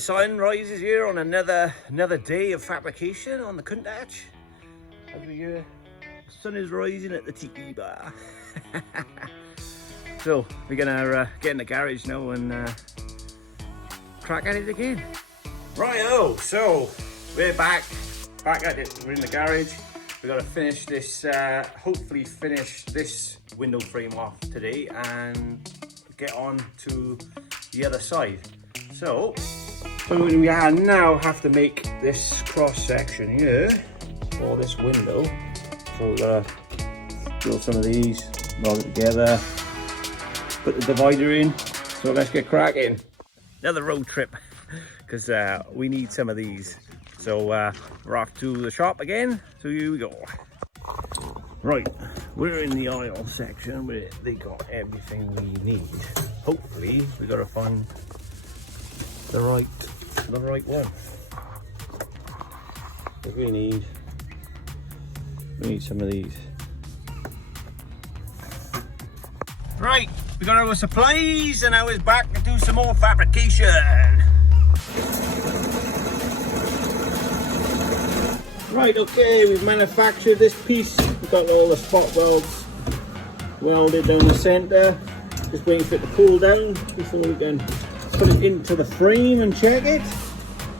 sun rises here on another day of fabrication on the Countach. As we the sun is rising at the tiki bar. So we're gonna get in the garage now and crack at it again. Righto, so we're back at it. We're in the garage. We gotta finish this, hopefully finish this window frame off today and get on to the other side. So we now have to make this cross section here for this window. So we're gonna build some of these, log it together, put the divider in. So let's get cracking. Another road trip, because we need some of these. So we're off to the shop again. So here we go. Right, we're in the aisle section where they got everything we need. Hopefully we gotta find the right one. Because we need some of these. Right, we got our supplies and now it's back to do some more fabrication. Right, okay, we've manufactured this piece. We've got all the spot welds welded down the center. Just waiting for it to cool down before we can put it into the frame and check it.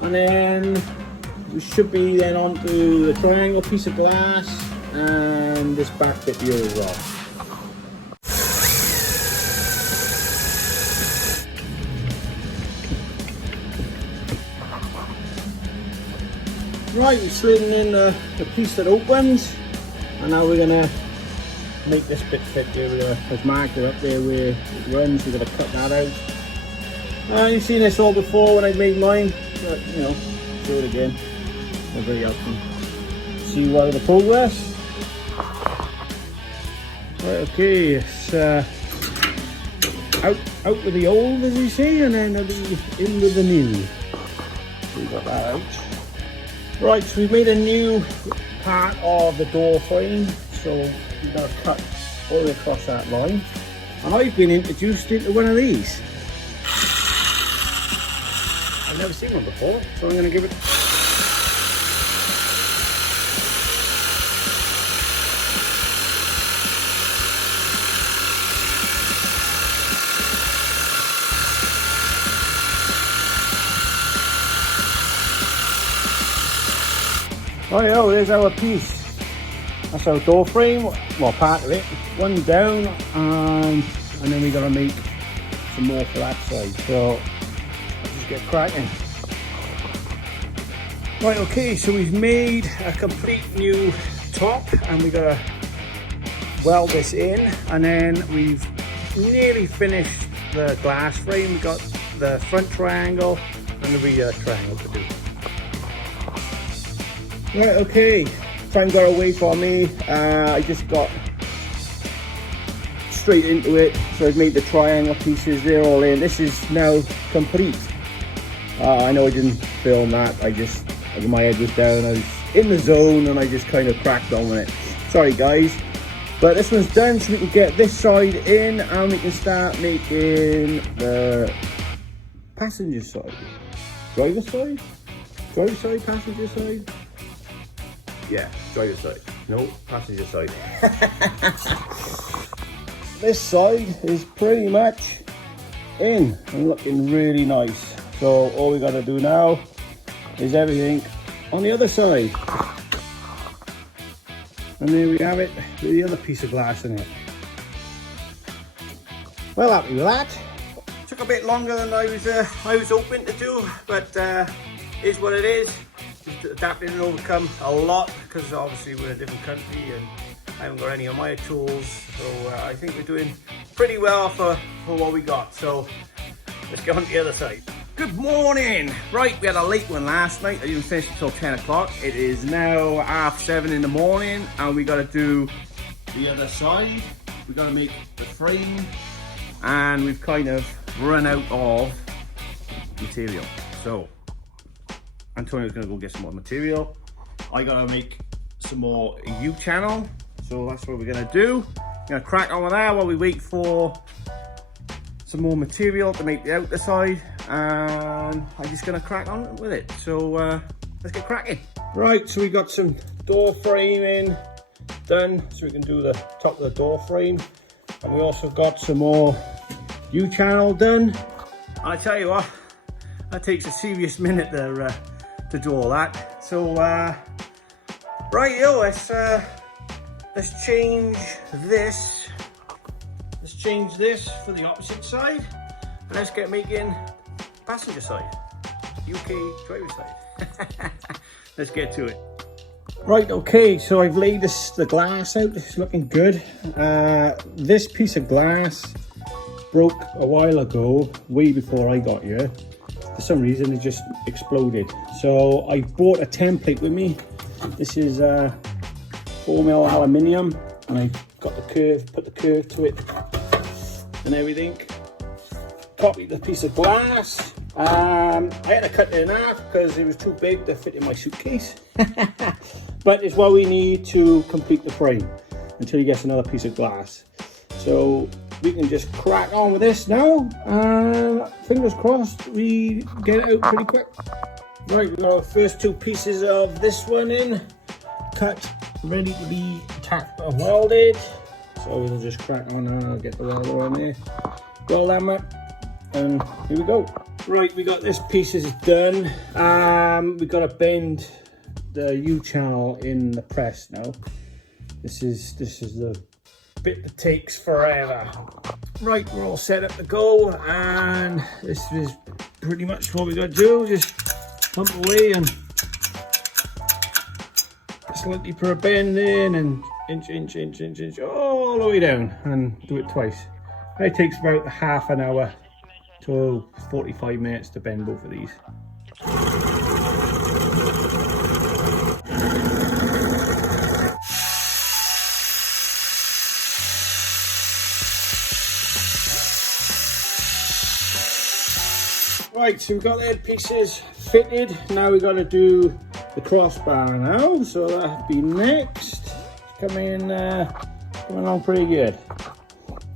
And then we should be then onto the triangle piece of glass and this back bit here as well. Right, we're sliding in the piece that opens, and now we're gonna make this bit fit here. There's marker up there where it runs. We're gonna cut that out. You've seen this all before when I made mine, but you know, show it again. Everybody else can see the progress. Right, okay, it's out with the old, as we say, and then it'll be in with the new. So we got that out. Right, so we've made a new part of the door frame, so we've got to cut all the way across that line. And I've been introduced into one of these. I've never seen one before, so I'm going to give it. Oh yeah, there's our piece. That's our door frame, well, part of it. One down, and then we got to make some more for that side. So let's just get cracking. Right, okay, so we've made a complete new top, and we got to weld this in, and then we've nearly finished the glass frame. We got the front triangle and the rear triangle to do. Right, okay, time got away from me. I just got straight into it. So I've made the triangle pieces, they're all in. This is now complete. I know I didn't film that. My head was down. I was in the zone and I just kind of cracked on with it. Sorry guys. But this one's done, so we can get this side in and we can start making the passenger side. Driver side? Driver side, passenger side? Yeah, driver side. No, passenger side. This side is pretty much in and looking really nice. So all we got to do now is everything on the other side. And there we have it with the other piece of glass in it. Well, happy with that. Took a bit longer than I was hoping to do, but is what it is. Just adapted and overcome a lot because obviously we're in a different country and I haven't got any of my tools, so I think we're doing pretty well for what we got. So let's get on to the other side. Good morning. Right, we had a late one last night. I didn't finish until 10 o'clock. It is now 7:30 in the morning and we got to do the other side. We got to make the frame and we've kind of run out of material. So Antonio's gonna go get some more material. I gotta make some more U-channel. So that's what we're gonna do. Gonna crack on with that while we wait for some more material to make the outer side, and I'm just gonna crack on with it. So let's get cracking. Right, so we got some door framing done, so we can do the top of the door frame, and we also got some more U-channel done. I tell you what, that takes a serious minute to do all that. So right, let's change this. Let's change this for the opposite side, and let's get making passenger side, UK driver side. Let's get to it. Right, okay, so I've laid the glass out. It's looking good. This piece of glass broke a while ago, way before I got here. For some reason, it just exploded. So I bought a template with me. This is 4mm aluminium, and I got the curve, put the curve to it and everything. Copied the piece of glass. I had to cut it in half because it was too big to fit in my suitcase. But it's what we need to complete the frame until he gets another piece of glass. So we can just crack on with this now, and fingers crossed we get it out pretty quick. Right, we've got our first two pieces of this one in, cut, ready to be tacked and welded. So we'll just crack on and I'll get the welder on there, weld them up, and here we go. Right, we got this piece is done. We've got to bend the U-channel in the press now. This is the bit that takes forever. Right, we're all set up to go, and this is pretty much what we got to do. Just pump away and slightly put a bend in, and inch all the way down, and do it twice. It takes about half an hour to 45 minutes to bend both of these. Right, so we've got the head pieces fitted. Now we've got to do the crossbar now, so that'll be next. It's coming along pretty good.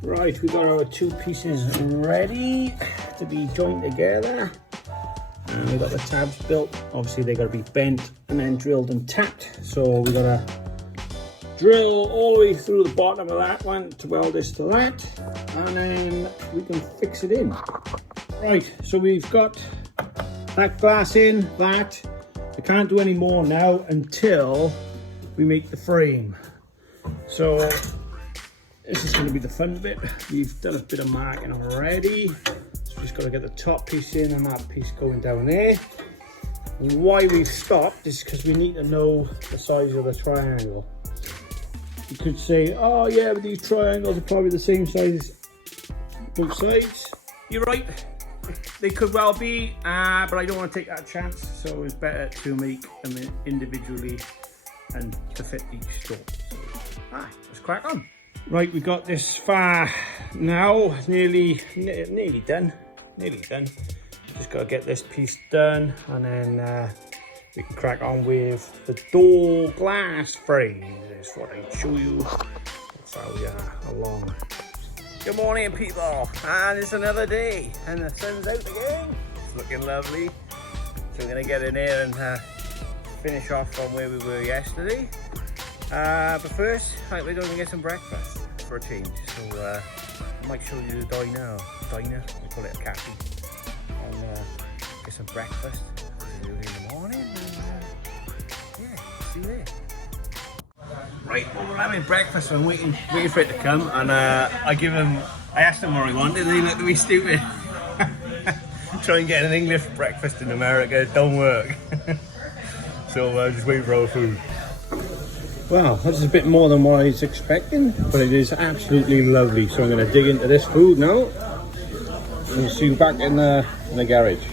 Right, we've got our two pieces ready to be joined together. And we've got the tabs built. Obviously they got to be bent and then drilled and tapped. So we got to drill all the way through the bottom of that one to weld this to that, and then we can fix it in. Right, so we've got that glass in, that. I can't do any more now until we make the frame. So this is going to be the fun bit. We've done a bit of marking already. So just got to get the top piece in and that piece going down there. And why we've stopped is because we need to know the size of the triangle. You could say, oh yeah, but these triangles are probably the same size both sides. You're right, they could well be, but I don't want to take that chance, so it's better to make them individually and to fit each door. So, let's crack on. Right, we got this far now, nearly done. Just got to get this piece done, and then we can crack on with the door glass frame. That's what I show you. That's how we are along. Good morning, people, and it's another day, and the sun's out again. It's looking lovely. So we're gonna get in here and finish off from where we were yesterday. But first, we're gonna get some breakfast for a change. So I might show you the diner, we call it a cafe, and get some breakfast early in the morning, and yeah, see you there. Right, well, we're having breakfast, so I'm waiting for it to come, and I asked him what he wanted, and he looked at me stupid. Try and get an English breakfast in America, it don't work. So just waiting for our food. Well, this is a bit more than what I was expecting, but it is absolutely lovely. So I'm going to dig into this food now, and we'll see you back in the garage.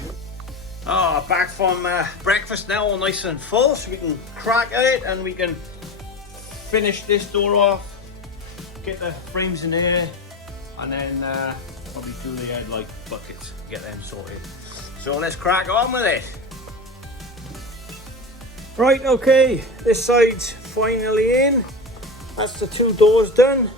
Oh, back from breakfast now, all nice and full, so we can crack at it, and we can finish this door off, get the frames in there, and then probably do the headlight buckets, get them sorted. So let's crack on with it. Right, okay, this side's finally in. That's the two doors done.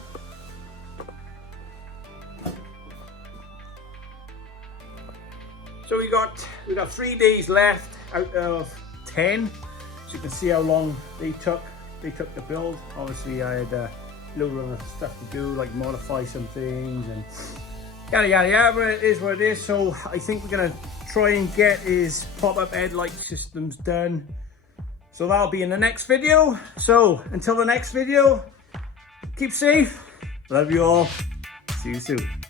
So we got 3 days left out of 10. So you can see how long they took to build. Obviously I had a little bit of stuff to do, like modify some things and yada yada yada, but it is what it is. So I think we're gonna try and get his pop-up headlight systems done. So that'll be in the next video. So until the next video, keep safe. Love you all. See you soon.